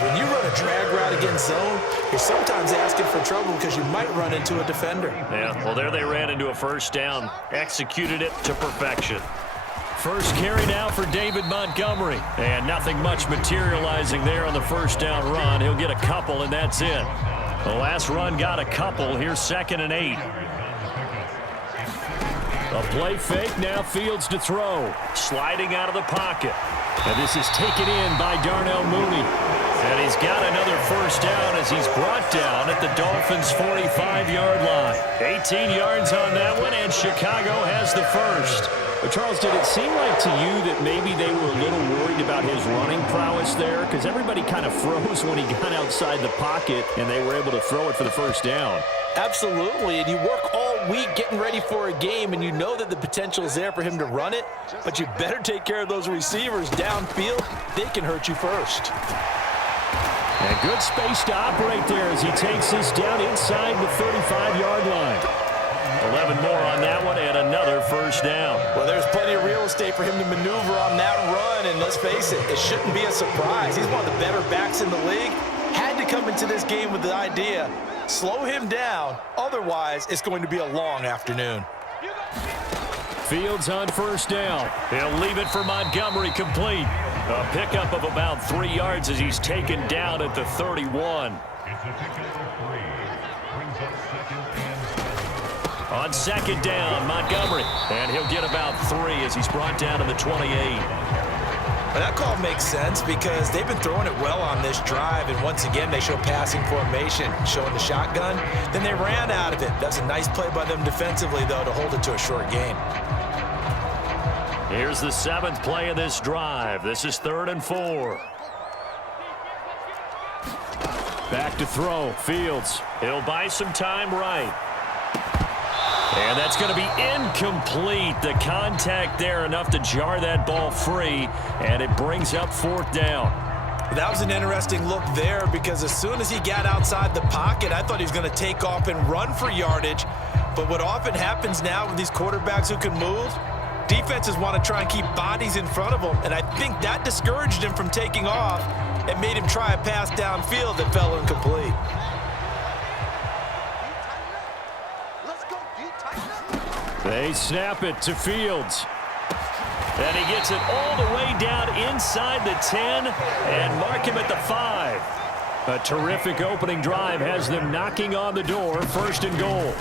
is. When you run a drag route against zone, you're sometimes asking for trouble because you might run into a defender. Yeah, well, there they ran into a first down. Executed it to perfection. First carry now for David Montgomery. And nothing much materializing there on the first down run. He'll get a couple, and that's it. The last run got a couple. Here's 2nd and 8. A play fake, now Fields to throw. Sliding out of the pocket. And this is taken in by Darnell Mooney. And he's got another first down as he's brought down at the Dolphins' 45-yard line. 18 yards on that one, and Chicago has the first. But Charles, did it seem like to you that maybe they were a little worried about his running prowess there? Because everybody kind of froze when he got outside the pocket, and they were able to throw it for the first down. Absolutely, and you work all week getting ready for a game, and you know that the potential is there for him to run it, but you better take care of those receivers downfield. They can hurt you first. And good space to operate there as he takes this down inside the 35-yard line. 11 more on that one, and another first down. Well, there's plenty of real estate for him to maneuver on that run, and let's face it, it shouldn't be a surprise. He's one of the better backs in the league. Had to come into this game with the idea, slow him down, otherwise it's going to be a long afternoon. Fields on first down. He'll leave it for Montgomery, complete. A pickup of about 3 yards as he's taken down at the 31. On second down, Montgomery. And he'll get about 3 as he's brought down to the 28. Well, that call makes sense because they've been throwing it well on this drive, and once again they show passing formation, showing the shotgun. Then they ran out of it. That's a nice play by them defensively, though, to hold it to a short gain. Here's the 7th play of this drive. This is 3rd and 4. Back to throw. Fields. He'll buy some time right. And that's going to be incomplete. The contact there enough to jar that ball free, and it brings up 4th down. That was an interesting look there because as soon as he got outside the pocket, I thought he was going to take off and run for yardage. But what often happens now with these quarterbacks who can move, defenses want to try and keep bodies in front of them, and I think that discouraged him from taking off and made him try a pass downfield that fell incomplete. They snap it to Fields. And he gets it all the way down inside the 10 and mark him at the 5. A terrific opening drive has them knocking on the door. 1st and goal.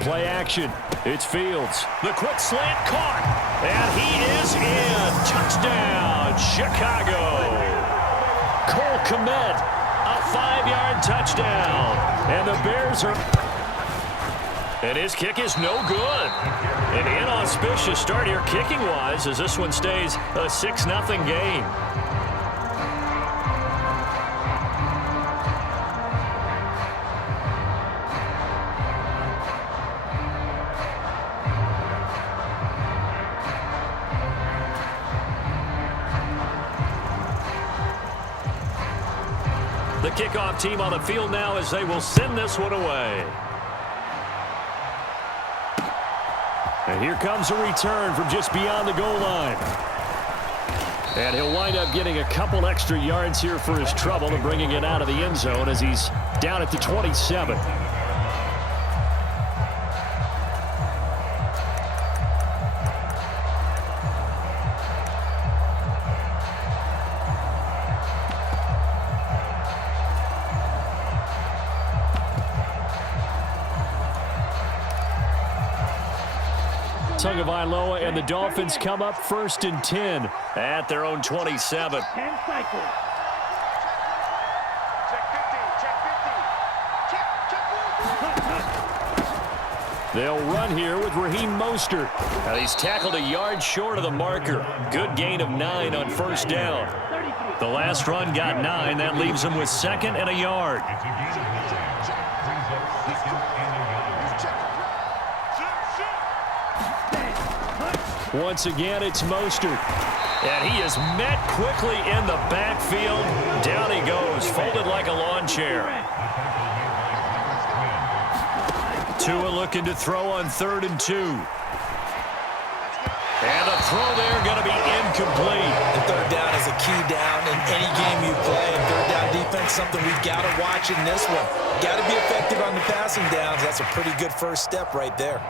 Play action. It's Fields. The quick slant caught. And he is in. Touchdown, Chicago. Cole Kmet, a 5-yard touchdown. And the Bears are... And his kick is no good. An inauspicious start here kicking-wise as this one stays a 6-0 game. The kickoff team on the field now as they will send this one away. And here comes a return from just beyond the goal line. And he'll wind up getting a couple extra yards here for his trouble and bringing it out of the end zone as he's down at the 27. Tagovailoa and the Dolphins come up 1st and 10 at their own 27. They'll run here with Raheem Mostert. Now he's tackled a yard short of the marker. Good gain of 9 on 1st down. The last run got 9. That leaves him with 2nd and a yard. Once again, it's Mostert. And he is met quickly in the backfield. Down he goes, folded like a lawn chair. Tua looking to throw on 3rd and 2. And the throw there going to be incomplete. And 3rd down is a key down in any game you play. And 3rd down something we've got to watch in this one. Got to be effective on the passing downs. That's a pretty good first step right there.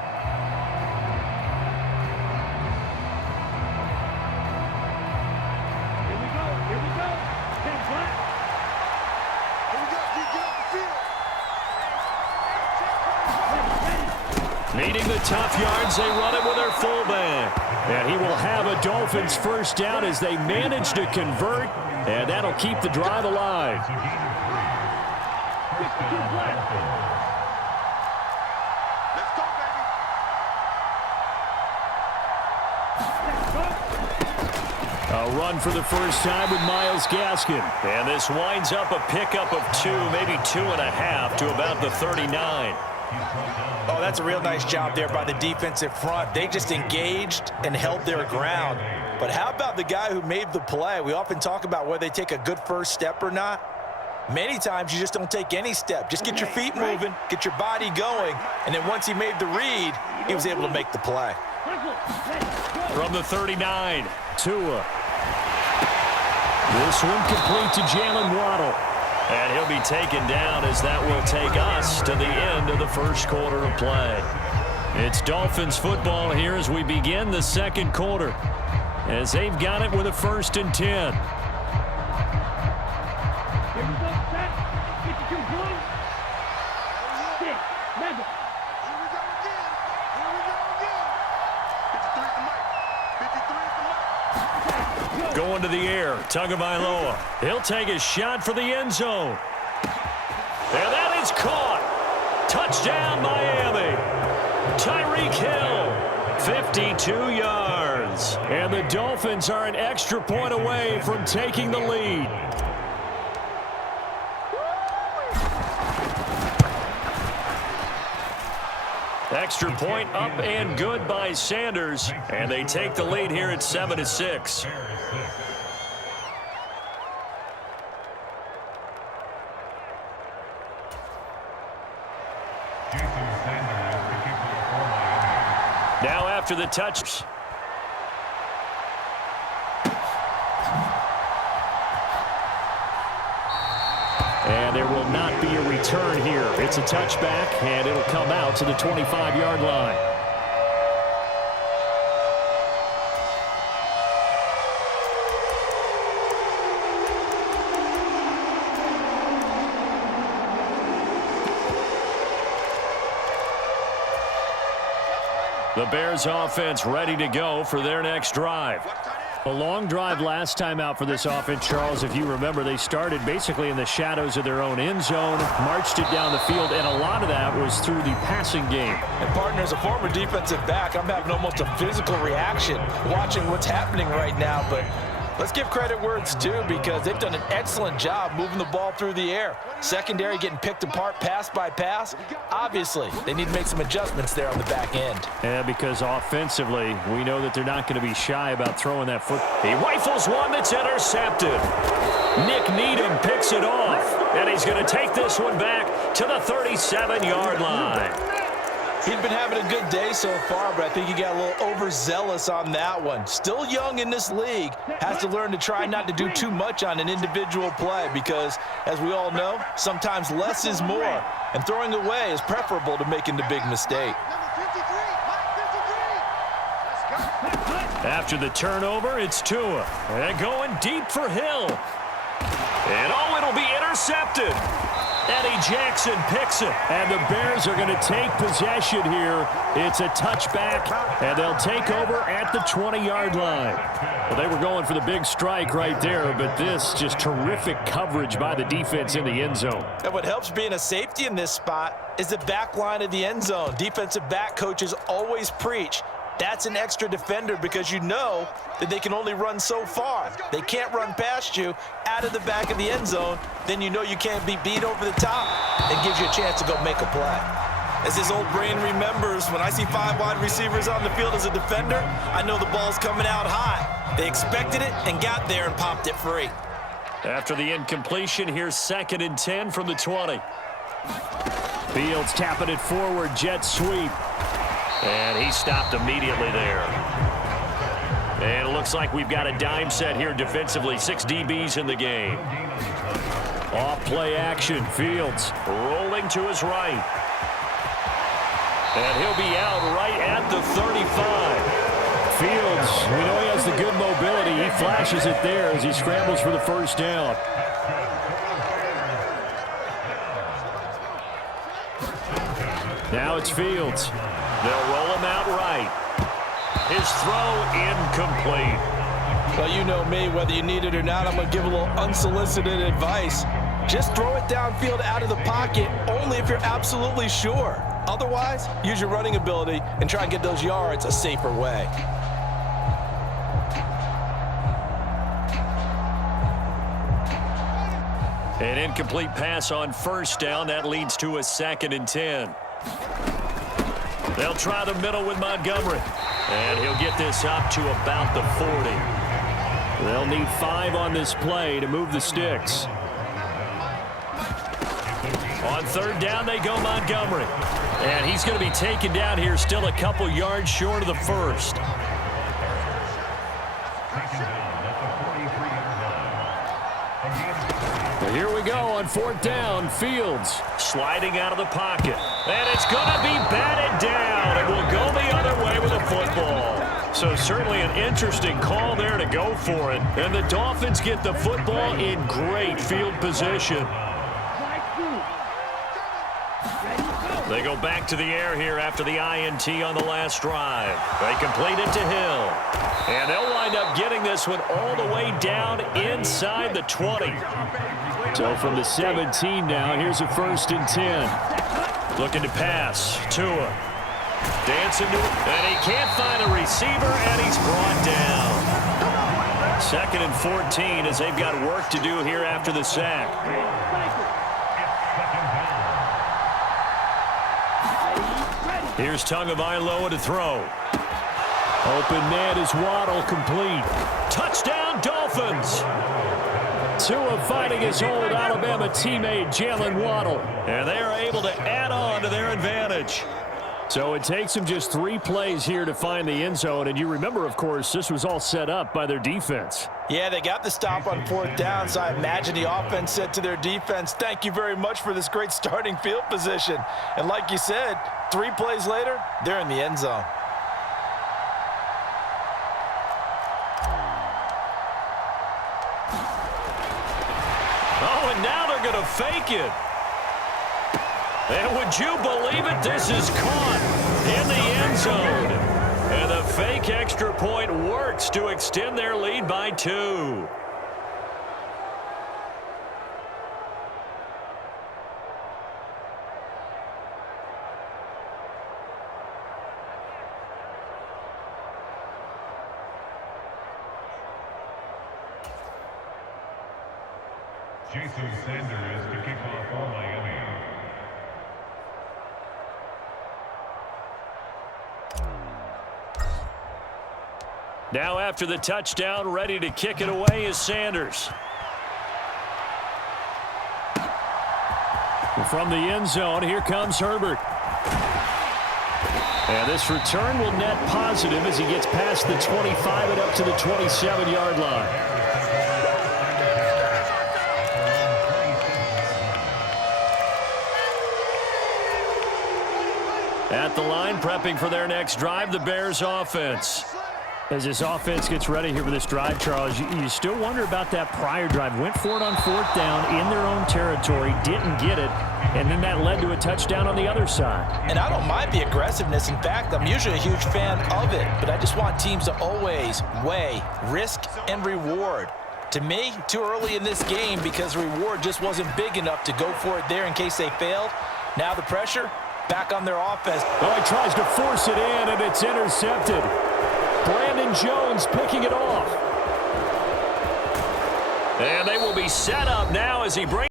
Needing the tough yards, they run it with their fullback. And he will have a Dolphins first down as they manage to convert, and that'll keep the drive alive. A run for the first time with Myles Gaskin. And this winds up a pickup of 2, maybe 2.5 to about the 39. Oh, that's a real nice job there by the defensive front. They just engaged and held their ground. But how about the guy who made the play? We often talk about whether they take a good first step or not. Many times you just don't take any step. Just get your feet moving, get your body going, and then once he made the read, he was able to make the play. From the 39, Tua. This one complete to Jalen Waddle. And he'll be taken down as that will take us to the end of the first quarter of play. It's Dolphins football here as we begin the second quarter, as they've got it with a 1st and 10. Going to the air, Tagovailoa. He'll take a shot for the end zone. And that is caught. Touchdown, Miami. Tyreek Hill, 52 yards. And the Dolphins are an extra point away from taking the lead. Extra point up and good by Sanders. And they take the lead here at 7-6. Now after the touch. And there will not be a return here. It's a touchback, and it'll come out to the 25-yard line. The Bears offense ready to go for their next drive. A long drive last time out for this offense, Charles. If you remember, they started basically in the shadows of their own end zone, marched it down the field, and a lot of that was through the passing game. And, partner, as a former defensive back, I'm having almost a physical reaction watching what's happening right now. But let's give credit where it's due, because they've done an excellent job moving the ball through the air. Secondary getting picked apart pass by pass. Obviously, they need to make some adjustments there on the back end. Yeah, because offensively, we know that they're not going to be shy about throwing that foot. He rifles one that's intercepted. Nick Needham picks it off, and he's going to take this one back to the 37-yard line. He'd been having a good day so far, but I think he got a little overzealous on that one. Still young in this league, has to learn to try not to do too much on an individual play because, as we all know, sometimes less is more, and throwing away is preferable to making the big mistake. After the turnover, it's Tua. And going deep for Hill. And oh, it'll be intercepted. Eddie Jackson picks it, and the Bears are going to take possession here. It's a touchback, and they'll take over at the 20-yard line. Well, they were going for the big strike right there, but this just terrific coverage by the defense in the end zone. And what helps being a safety in this spot is the back line of the end zone. Defensive back coaches always preach. That's an extra defender because you know that they can only run so far. They can't run past you out of the back of the end zone. Then you know you can't be beat over the top. It gives you a chance to go make a play. As his old brain remembers, when I see 5 wide receivers on the field as a defender, I know the ball's coming out high. They expected it and got there and popped it free. After the incompletion, here's 2nd and 10 from the 20. Fields tapping it forward, jet sweep. And he stopped immediately there. And it looks like we've got a dime set here defensively. 6 DBs in the game. Off play action. Fields rolling to his right. And he'll be out right at the 35. Fields, we know he has the good mobility. He flashes it there as he scrambles for the first down. Now it's Fields. They'll roll him out right. His throw incomplete. Well, you know me, whether you need it or not, I'm going to give a little unsolicited advice. Just throw it downfield out of the pocket, only if you're absolutely sure. Otherwise, use your running ability and try and get those yards a safer way. An incomplete pass on first down. That leads to a 2nd and 10. They'll try the middle with Montgomery. And he'll get this up to about the 40. They'll need 5 on this play to move the sticks. On 3rd down, they go Montgomery. And he's going to be taken down here, still a couple yards short of the first. Here we go on 4th down. Fields sliding out of the pocket. And it's going to be batted down. It will go the other way with a football. So certainly an interesting call there to go for it. And the Dolphins get the football in great field position. They go back to the air here after the INT on the last drive. They complete it to Hill. And they'll wind up getting this one all the way down inside the 20. So from the 17 now, here's a 1st and 10. Looking to pass. Tua. Dancing to it. And he can't find a receiver, and he's brought down. 2nd and 14 as they've got work to do here after the sack. Here's Tagovailoa to throw. Open man is Waddle, complete. Touchdown, Dolphins! Tua fighting his old Alabama teammate, Jalen Waddle. And they are able to add on to their advantage. So it takes them just 3 plays here to find the end zone. And you remember, of course, this was all set up by their defense. Yeah, they got the stop on 4th down, so I imagine the offense said to their defense, thank you very much for this great starting field position. And like you said, 3 plays later, they're in the end zone. Oh, and now they're going to fake it. And would you believe it? This is caught in the end zone. And the fake extra point works to extend their lead by 2. Jason Sanders to kick off for Miami. Now after the touchdown, ready to kick it away is Sanders. From the end zone, here comes Herbert. And this return will net positive as he gets past the 25 and up to the 27-yard line. At the line, prepping for their next drive, the Bears offense. As this offense gets ready here for this drive, Charles, you still wonder about that prior drive. Went for it on 4th down in their own territory, didn't get it, and then that led to a touchdown on the other side. And I don't mind the aggressiveness. In fact, I'm usually a huge fan of it, but I just want teams to always weigh risk and reward. To me, too early in this game because the reward just wasn't big enough to go for it there in case they failed. Now the pressure back on their offense. Oh, he tries to force it in, and it's intercepted. Brandon Jones picking it off. And they will be set up now as he brings